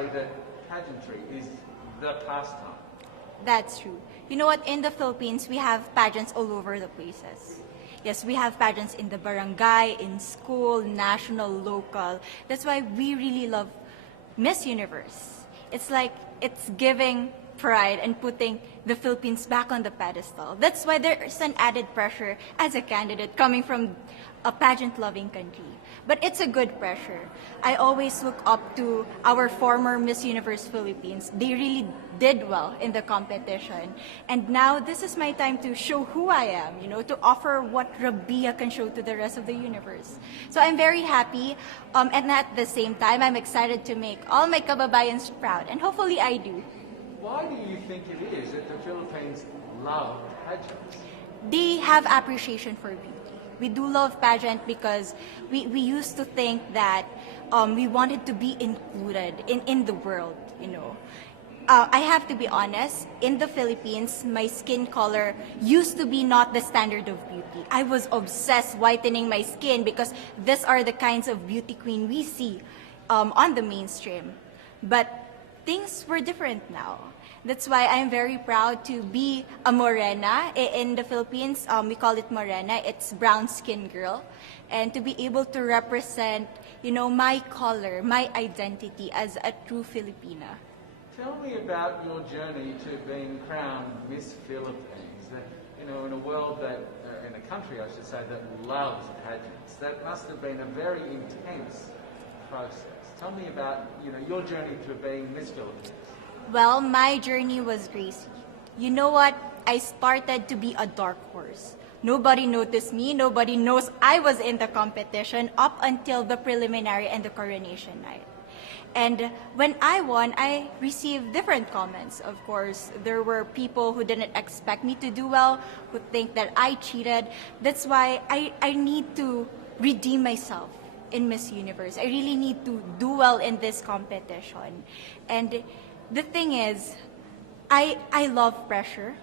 say that pageantry is the pastime. That's true. You know what? In the Philippines, we have pageants all over the places. Yes, we have pageants in the barangay, in school, national, local. That's why we really love Miss Universe. It's like it's giving pride and putting the Philippines back on the pedestal. That's why there's an added pressure as a candidate coming from a pageant-loving country. But it's a good pressure. I always look up to our former Miss Universe Philippines. They really did well in the competition. And now this is my time to show who I am, to offer what Rabiya can show to the rest of the universe. So I'm very happy, and at the same time, I'm excited to make all my kababayans proud, and hopefully I do. Why do you think it is that the Philippines love pageants? They have appreciation for beauty. We do love pageant because we used to think that we wanted to be included in the world, I have to be honest, in the Philippines, my skin color used to be not the standard of beauty. I was obsessed whitening my skin because these are the kinds of beauty queen we see on the mainstream. But things were different now. That's why I'm very proud to be a morena. In the Philippines, we call it morena. It's brown skin girl. And to be able to represent, my color, my identity as a true Filipina. Tell me about your journey to being crowned Miss Philippines. That, in a world that, in a country, I should say, that loves pageants. That must have been a very intense process. Tell me about, your journey to being Miss Philippines. Well, my journey was crazy. You know what? I started to be a dark horse. Nobody noticed me. Nobody knows I was in the competition up until the preliminary and the coronation night. And when I won, I received different comments. Of course, there were people who didn't expect me to do well, who think that I cheated. That's why I need to redeem myself in Miss Universe. I really need to do well in this competition. And the thing is, I love pressure.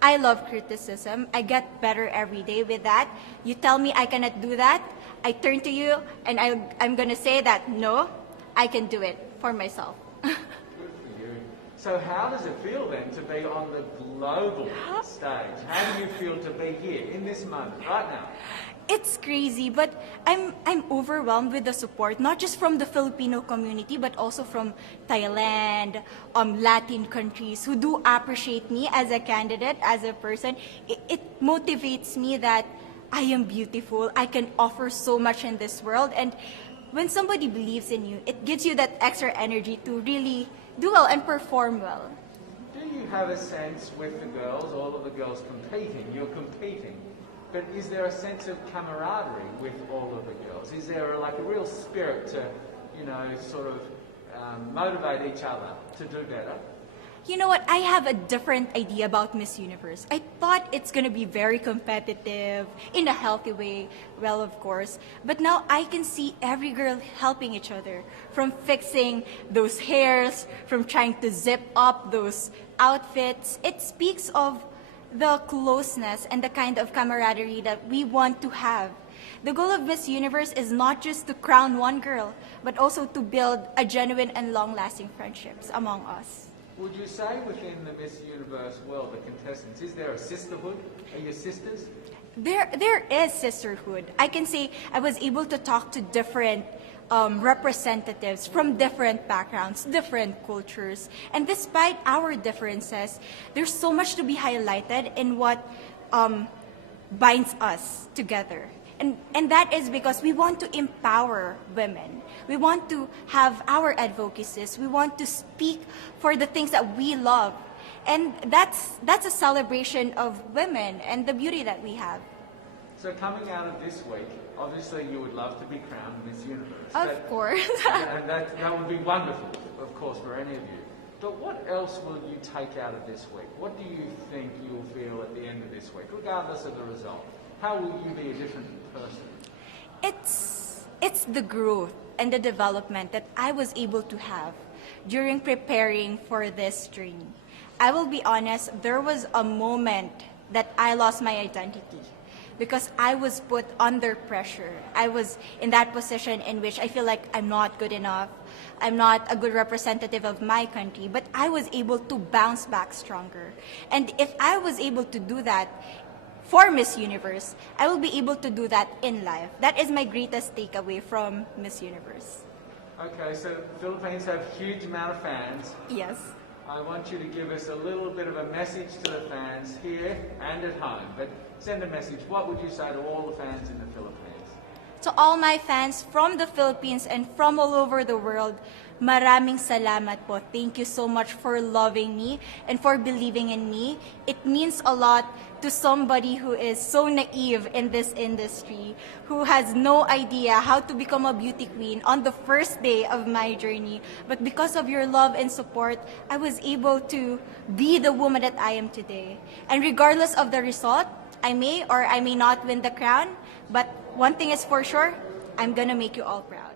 I love criticism. I get better every day with that. You tell me I cannot do that, I turn to you and I'm going to say that, no, I can do it for myself. Good for you. So how does it feel then to be on the global stage? How do you feel to be here in this moment, right now? It's crazy, but I'm overwhelmed with the support, not just from the Filipino community, but also from Thailand, Latin countries who do appreciate me as a candidate, as a person. It motivates me that I am beautiful, I can offer so much in this world, and when somebody believes in you, it gives you that extra energy to really do well and perform well. Do you have a sense with the girls, all of the girls competing, you're competing, but is there a sense of camaraderie with all of the girls? Is there a real spirit to, sort of motivate each other to do better? You know what? I have a different idea about Miss Universe. I thought it's going to be very competitive, in a healthy way, well, of course. But now I can see every girl helping each other, from fixing those hairs, from trying to zip up those outfits. It speaks of the closeness and the kind of camaraderie that we want to have. The goal of Miss Universe is not just to crown one girl, but also to build a genuine and long-lasting friendships among us. Would you say within the Miss Universe world, the contestants, is there a sisterhood? Are you sisters? There is sisterhood. I can say I was able to talk to different representatives from different backgrounds, different cultures. And despite our differences, there's so much to be highlighted in what binds us together. And that is because we want to empower women. We want to have our advocacies. We want to speak for the things that we love. And that's a celebration of women and the beauty that we have. So coming out of this week, obviously you would love to be crowned Miss Universe. Of course. And that would be wonderful, of course, for any of you. But what else will you take out of this week? What do you think you'll feel at the end of this week, regardless of the result? How will you be a different person? It's the growth and the development that I was able to have during preparing for this dream. I will be honest, there was a moment that I lost my identity. because I was put under pressure. I was in that position in which I feel like I'm not good enough. I'm not a good representative of my country, but I was able to bounce back stronger. And if I was able to do that for Miss Universe, I will be able to do that in life. That is my greatest takeaway from Miss Universe. Okay, so the Philippines have a huge amount of fans. Yes. I want you to give us a little bit of a message to the fans here and at home. But send a message. What would you say to all the fans in the Philippines? To all my fans from the Philippines and from all over the world, maraming salamat po. Thank you so much for loving me and for believing in me. It means a lot to somebody who is so naive in this industry, who has no idea how to become a beauty queen on the first day of my journey. But because of your love and support, I was able to be the woman that I am today. And regardless of the result, I may or I may not win the crown, but one thing is for sure, I'm gonna make you all proud.